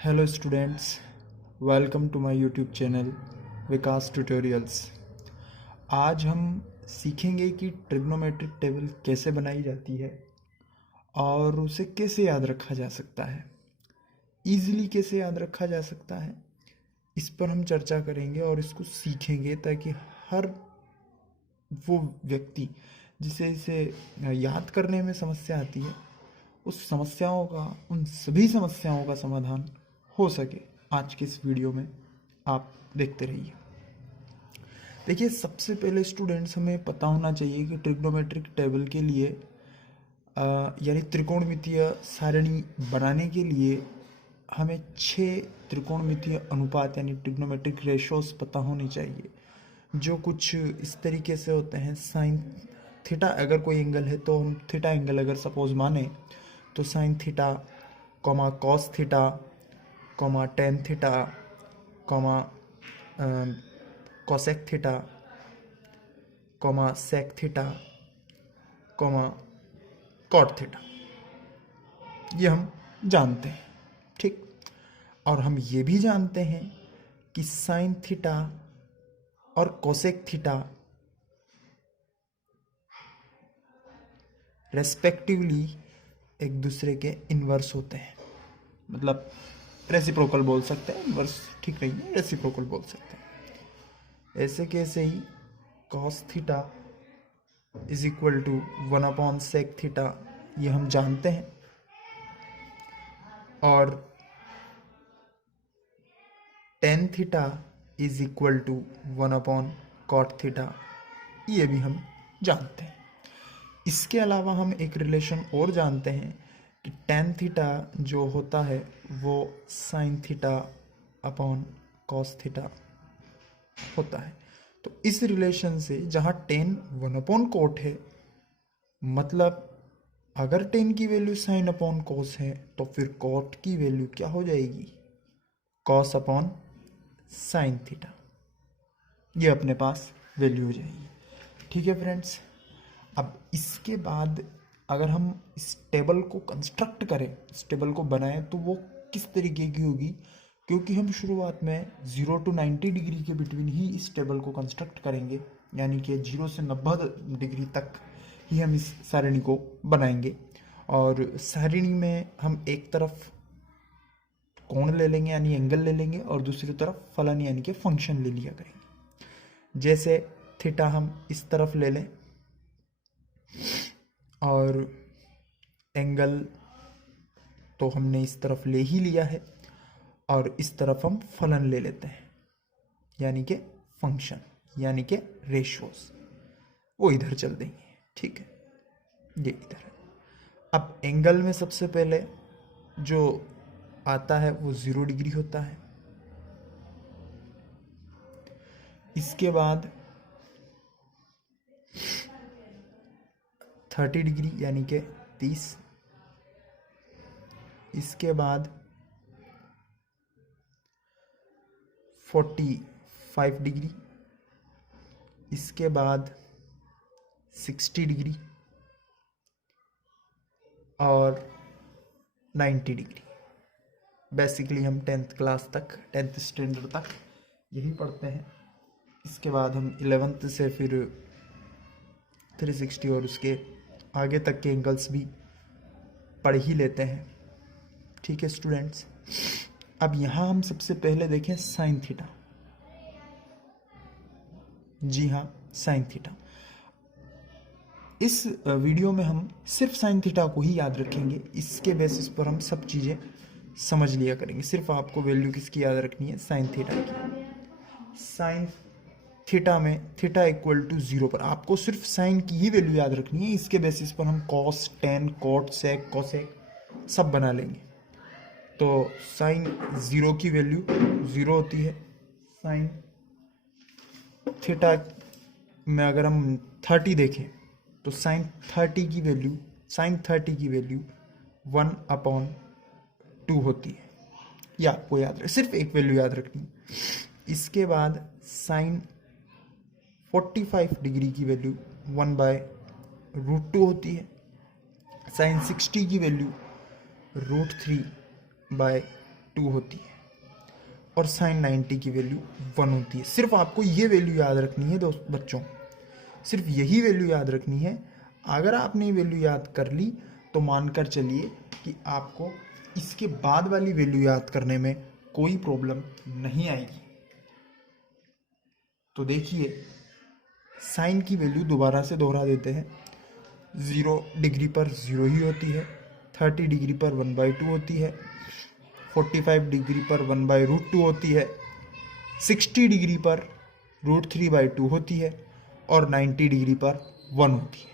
Hello students, welcome to my YouTube channel Vikas tutorials. आज हम सीखेंगे कि ट्रिग्नोमेट्रिक टेबल कैसे बनाई जाती है और उसे कैसे याद रखा जा सकता है, ईज़िली कैसे याद रखा जा सकता है। इस पर हम चर्चा करेंगे और इसको सीखेंगे ताकि हर वो व्यक्ति जिसे इसे याद करने में समस्या आती है, उन सभी समस्याओं का समाधान हो सके। आज के इस वीडियो में आप देखते रहिए। देखिए, सबसे पहले स्टूडेंट्स हमें पता होना चाहिए कि ट्रिग्नोमेट्रिक टेबल के लिए यानी त्रिकोणमितीय सारणी बनाने के लिए हमें 6 त्रिकोणमितीय अनुपात यानी ट्रिग्नोमेट्रिक रेशोस पता होनी चाहिए, जो कुछ इस तरीके से होते हैं। साइन थीटा अगर कोई एंगल है तो हम थीटा एंगल अगर सपोज माने तो sine theta comma cos theta comma tan theta comma cosec theta comma sec theta comma cot theta, ये हम जानते हैं, ठीक। और हम ये भी जानते हैं कि साइन थीटा और कोसेक थीटा रेस्पेक्टिवली एक दूसरे के इन्वर्स होते हैं, मतलब रेसिप्रोकल बोल सकते हैं, इन्वर्स ठीक नहीं है, रेसिप्रोकल बोल सकते हैं। ऐसे कैसे ही cos theta is equal to 1/sec theta, ये हम जानते हैं। और tan theta is equal to 1/cot theta, ये भी हम जानते हैं। इसके अलावा हम एक रिलेशन और जानते हैं कि टेन थीटा जो होता है वो sine theta upon cos theta होता है। तो इस रिलेशन से जहाँ टेन 1/cot है, मतलब अगर टेन की वैल्यू साइन अपॉन कॉस है तो फिर कॉट की वैल्यू क्या हो जाएगी, कॉस अपॉन साइन थीटा। ये अपने पास वैल्यू हो जाएगी, ठीक है फ्रेंड्स। अब इसके बाद अगर हम इस टेबल को कंस्ट्रक्ट करें, इस टेबल को बनाएं, तो वो किस तरीके की होगी, क्योंकि हम शुरुआत में 0 to 90 डिग्री के बिटवीन ही इस टेबल को कंस्ट्रक्ट करेंगे, यानी कि 0 से 90 डिग्री तक ही हम इस सारणी को बनाएंगे। और सारणी में हम एक तरफ कोण ले लेंगे यानी एंगल ले लेंगे और दूसरी तरफ फलन यानी कि फंक्शन ले लिया करेंगे। जैसे थीटा हम इस तरफ ले लें और एंगल तो हमने इस तरफ ले ही लिया है, और इस तरफ हम फलन ले लेते हैं यानी कि फंक्शन यानी कि रेशियोस, वो इधर चल देंगे, ठीक है, ये इधर है। अब एंगल में सबसे पहले जो आता है वो 0 डिग्री होता है। इसके बाद 30 डिग्री यानी कि 30। इसके बाद 45 डिग्री। इसके बाद 60 डिग्री और 90 डिग्री। बेसिकली हम 10th क्लास तक, 10th स्टैंडर्ड तक यही पढ़ते हैं। इसके बाद हम 11th से फिर 360 और उसके आगे तक के एंगल्स भी पढ़ ही लेते हैं, ठीक है स्टूडेंट्स। अब यहाँ हम सबसे पहले देखें साइन थीटा। जी हाँ, साइन थीटा। इस वीडियो में हम सिर्फ साइन थीटा को ही याद रखेंगे, इसके बेसिस पर हम सब चीज़ें समझ लिया करेंगे। सिर्फ आपको वैल्यू किसकी याद रखनी है, साइन थीटा की। साइन थीटा में थीटा इक्वल टू 0 पर आपको सिर्फ साइन की ही वैल्यू याद रखनी है। इसके बेसिस पर हम कॉस, टेन, कॉट, सेक, कोसेक सब बना लेंगे। तो साइन 0 की वैल्यू 0 होती है। साइन थीटा में अगर हम 30 देखें तो साइन 30 की वैल्यू 1/2 होती है। या आपको याद रहे, सिर्फ एक वैल्यू याद रखनी है। इसके बाद साइन 45 डिग्री की वैल्यू 1/√2 होती है। साइन 60 की वैल्यू √3/2 2 होती है और साइन 90 की वैल्यू 1 होती है। सिर्फ आपको ये वैल्यू याद रखनी है दोस्त बच्चों, सिर्फ यही वैल्यू याद रखनी है। अगर आपने ये वैल्यू याद कर ली तो मानकर चलिए कि आपको इसके बाद वाली वैल्यू याद करने में कोई प्रॉब्लम नहीं आएगी। तो देखिए साइन की वैल्यू दोबारा से दोहरा देते हैं। 0 डिग्री पर 0 ही होती है, 30 डिग्री पर 1/2 होती है, 45 डिग्री पर 1/√2 होती है, 60 डिग्री पर √3/2 होती है और 90 डिग्री पर 1 होती है।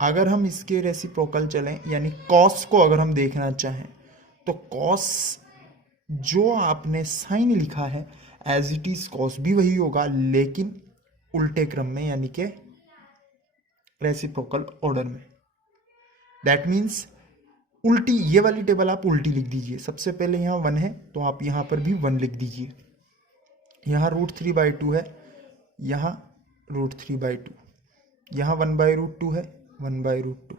अगर हम इसके रेसिप्रोकल चलें, यानी कॉस को अगर हम देखना चाहें तो कॉस जो आपने साइन लिखा है एज इट इज कॉस भी वही होगा, लेकिन उल्टे क्रम में, यानी कि रेसिप्रोकल ऑर्डर में। दैट मीन्स उल्टी, ये वाली टेबल आप उल्टी लिख दीजिए। सबसे पहले यहाँ 1 है तो आप यहाँ पर भी 1 लिख दीजिए। यहाँ √3/2 है, यहाँ √3/2, यहाँ 1/√2 है, 1/√2,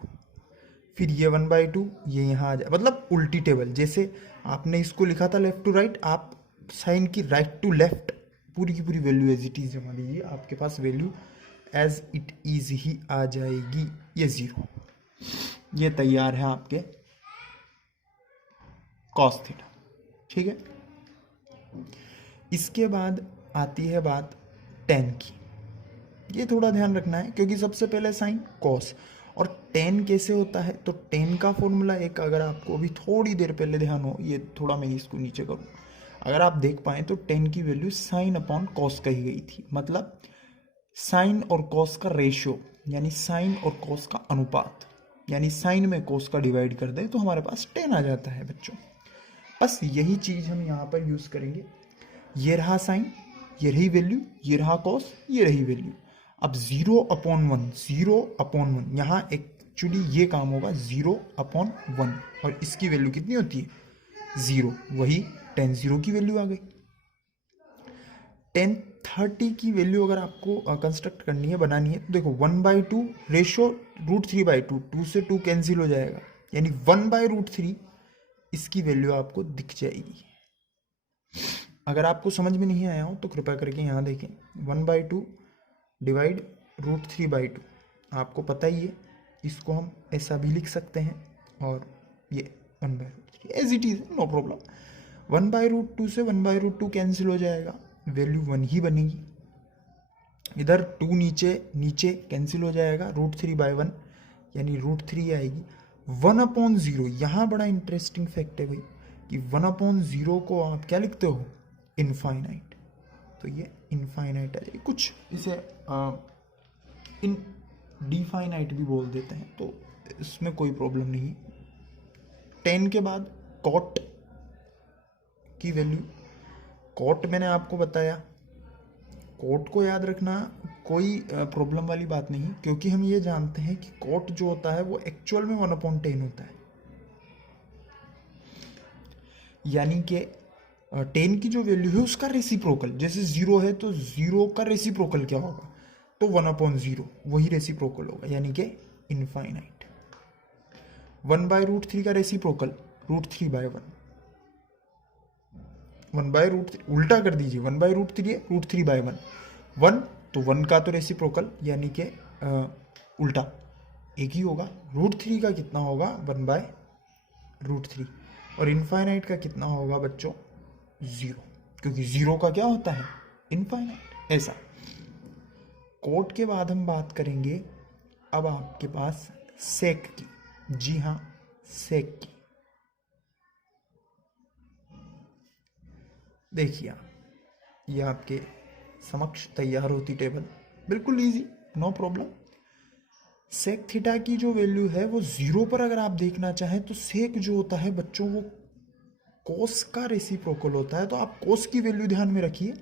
फिर ये 1/2, ये यहाँ आ जाए। मतलब उल्टी टेबल, जैसे आपने इसको लिखा था लेफ्ट टू राइट, आप साइन की राइट टू लेफ्ट पूरी की पूरी वैल्यू एज इट इज जमा दीजिए, आपके पास वैल्यू एज इट इज ही आ जाएगी। ये 0, ये तैयार है आपके कॉस थीटा। ठीक है, इसके बाद आती है बात टेन की। ये थोड़ा ध्यान रखना है क्योंकि सबसे पहले साइन कॉस और टेन कैसे होता है। तो टेन का फॉर्मूला एक, अगर आपको अभी थोड़ी देर पहले ध्यान हो, ये थोड़ा मैं इसको नीचे करूँ, अगर आप देख पाए तो टेन की वैल्यू साइन अपॉन कॉस कही गई थी। मतलब साइन और कॉस का रेशियो, यानी साइन और कॉस का अनुपात, यानी साइन में कॉस का डिवाइड कर दे तो हमारे पास टेन आ जाता है बच्चों। बस यही चीज हम यहाँ पर यूज करेंगे। ये रहा साइन, ये रही वैल्यू, ये रहा कॉस, ये रही वैल्यू। अब 0/1, 0/1, यहाँ एक्चुअली ये काम होगा 0/1 और इसकी वैल्यू कितनी होती है 0, वही tan 0 की वैल्यू आ गई। tan 30 की वैल्यू अगर आपको कंस्ट्रक्ट करनी है, बनानी है, तो देखो 1/2 रेशो √3/2, 2 से 2 कैंसिल हो जाएगा, यानी 1/√3 इसकी वैल्यू आपको दिख जाएगी। अगर आपको समझ में नहीं आया हो तो कृपया करके यहाँ देखें, 1/2 डिवाइड √3/2, आपको पता ही है, इसको हम ऐसा भी लिख सकते हैं और ये 1/√3 as it is, no problem. 1/√2 से 1/√2 कैंसिल हो जाएगा, वैल्यू 1 ही बनेगी। इधर 2 नीचे नीचे कैंसिल हो जाएगा, √3/1 यानी √3 आएगी। 1/0, यहाँ बड़ा इंटरेस्टिंग फैक्ट है भाई कि 1/0 को आप क्या लिखते हो, इनफाइनाइट, तो ये इनफाइनाइट आ जाएगी। कुछ इसे इन डिफाइनाइट भी बोल देते हैं, तो इसमें कोई प्रॉब्लम नहीं। 10 के बाद कॉट की वैल्यू, कॉट मैंने आपको बताया, कॉट को याद रखना कोई प्रॉब्लम वाली बात नहीं, क्योंकि हम ये जानते हैं कि कॉट जो होता है वो एक्चुअल में 1/10 होता है। यानी कि 10 की जो वैल्यू है उसका रेसिप्रोकल, जैसे 0 है तो 0 का रेसिप्रोकल क्या होगा, तो 1/0 वही रेसिप्रोकल होगा, यानी कि इनफाइनाइट। 1/√3 का रेसिप्रोकल √3/1, 1/√3 उल्टा कर दीजिए, 1/√3 है, √3/1, 1 तो 1 का तो रेसिप्रोकल यानी कि उल्टा एक ही होगा। √3 का कितना होगा, 1/√3, और इनफाइनाइट का कितना होगा बच्चों, 0, क्योंकि 0 का क्या होता है, इनफाइनाइट। ऐसा कोट के बाद हम बात करेंगे अब आपके पास सेक की। जी हाँ, सेक की। देखिए ये आपके समक्ष तैयार होती टेबल, बिल्कुल easy, no problem. Sec theta की जो वैल्यू है वो 0 पर अगर आप देखना चाहें तो सेक जो होता है बच्चों वो कोस का रेसिप्रोकल होता है, तो आप कोस की वैल्यू ध्यान में रखिए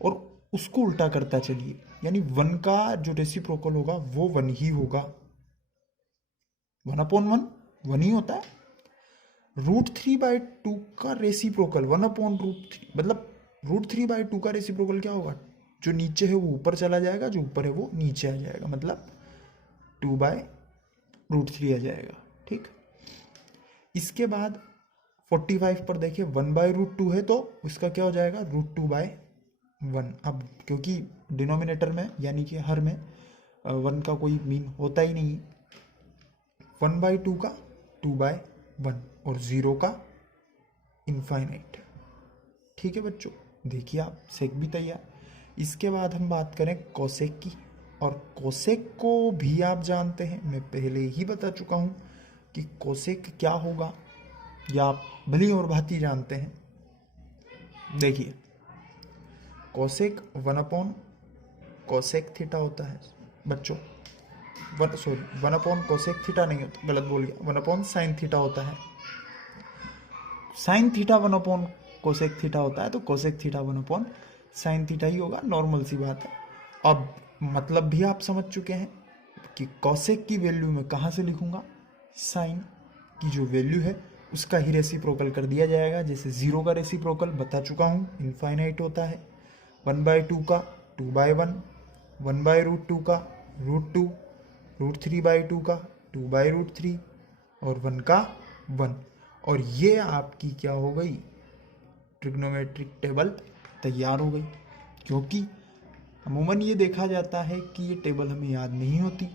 और उसको उल्टा करता चलिए, यानी 1 का जो रेसिप्रोकल होगा वो 1 ही होगा, 1/1 1 ही होता है। √3/2 का रेसिप्रोकल 1/√3, मतलब √3/2 का रेसिप्रोकल क्या होगा, जो नीचे है वो ऊपर चला जाएगा, जो ऊपर है वो नीचे आ जाएगा, मतलब 2/√3 आ जाएगा। ठीक, इसके बाद 45 पर देखिए 1/√2 है तो इसका क्या हो जाएगा, √2/1। अब क्योंकि डिनोमिनेटर में यानी कि हर में 1 का कोई मीन होता ही नहीं, 1/2 का 2/1 और 0 का इनफाइनाइट। ठीक है बच्चों, देखिए आप सेक भी तैयार। इसके बाद हम बात करें कोसेक की, और कोसेक को भी आप जानते हैं, मैं पहले ही बता चुका हूँ कि कोसेक क्या होगा, या आप भली और भांति जानते हैं। देखिए कोसेक 1/कोसेक थीटा होता है बच्चों, 1/कोसेक थीटा नहीं होता, गलत बोल गया, 1/साइन थीटा होता है। साइन थीटा 1/कोसेक थीटा होता है, तो कोसेक थीटा 1/साइन थीटा ही होगा, नॉर्मल सी बात है। अब मतलब भी आप समझ चुके हैं कि कोसेक की वैल्यू मैं कहाँ से लिखूंगा, साइन की जो वैल्यू है उसका ही रेसिप्रोकल कर दिया जाएगा, जैसे 0 का रेसिप्रोकल बता चुका हूँ इनफाइनाइट होता है, 1/2 का 2/1, 1/√2 का √2, √3/2 का 2/√3 और 1 का 1। और ये आपकी क्या हो गई, ट्रिग्नोमेट्रिक टेबल तैयार हो गई। क्योंकि अमूमन ये देखा जाता है कि ये टेबल हमें याद नहीं होती,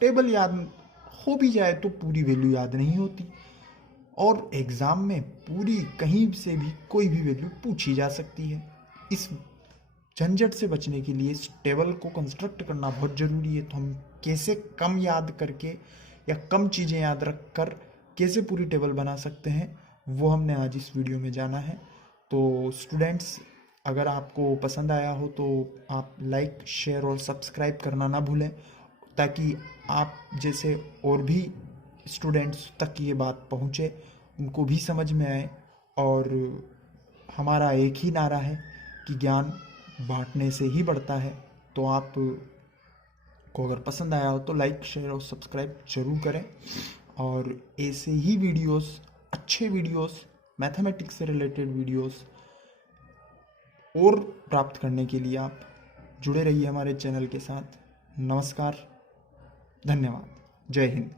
टेबल याद हो भी जाए तो पूरी वैल्यू याद नहीं होती, और एग्ज़ाम में पूरी कहीं से भी कोई भी वैल्यू पूछी जा सकती है। इस झंझट से बचने के लिए इस टेबल को कंस्ट्रक्ट करना बहुत ज़रूरी है। तो हम कैसे कम याद करके या कम चीज़ें याद रख कर कैसे पूरी टेबल बना सकते हैं, वो हमने आज इस वीडियो में जाना है। तो स्टूडेंट्स, अगर आपको पसंद आया हो तो आप लाइक, शेयर और सब्सक्राइब करना ना भूलें, ताकि आप जैसे और भी स्टूडेंट्स तक ये बात पहुँचे, उनको भी समझ में आए। और हमारा एक ही नारा है कि ज्ञान बांटने से ही बढ़ता है। तो आप को अगर पसंद आया हो तो लाइक, शेयर और सब्सक्राइब जरूर करें, और ऐसे ही वीडियोस, अच्छे वीडियोस, मैथमेटिक्स से रिलेटेड वीडियोस और प्राप्त करने के लिए आप जुड़े रहिए हमारे चैनल के साथ। नमस्कार, धन्यवाद, जय हिंद।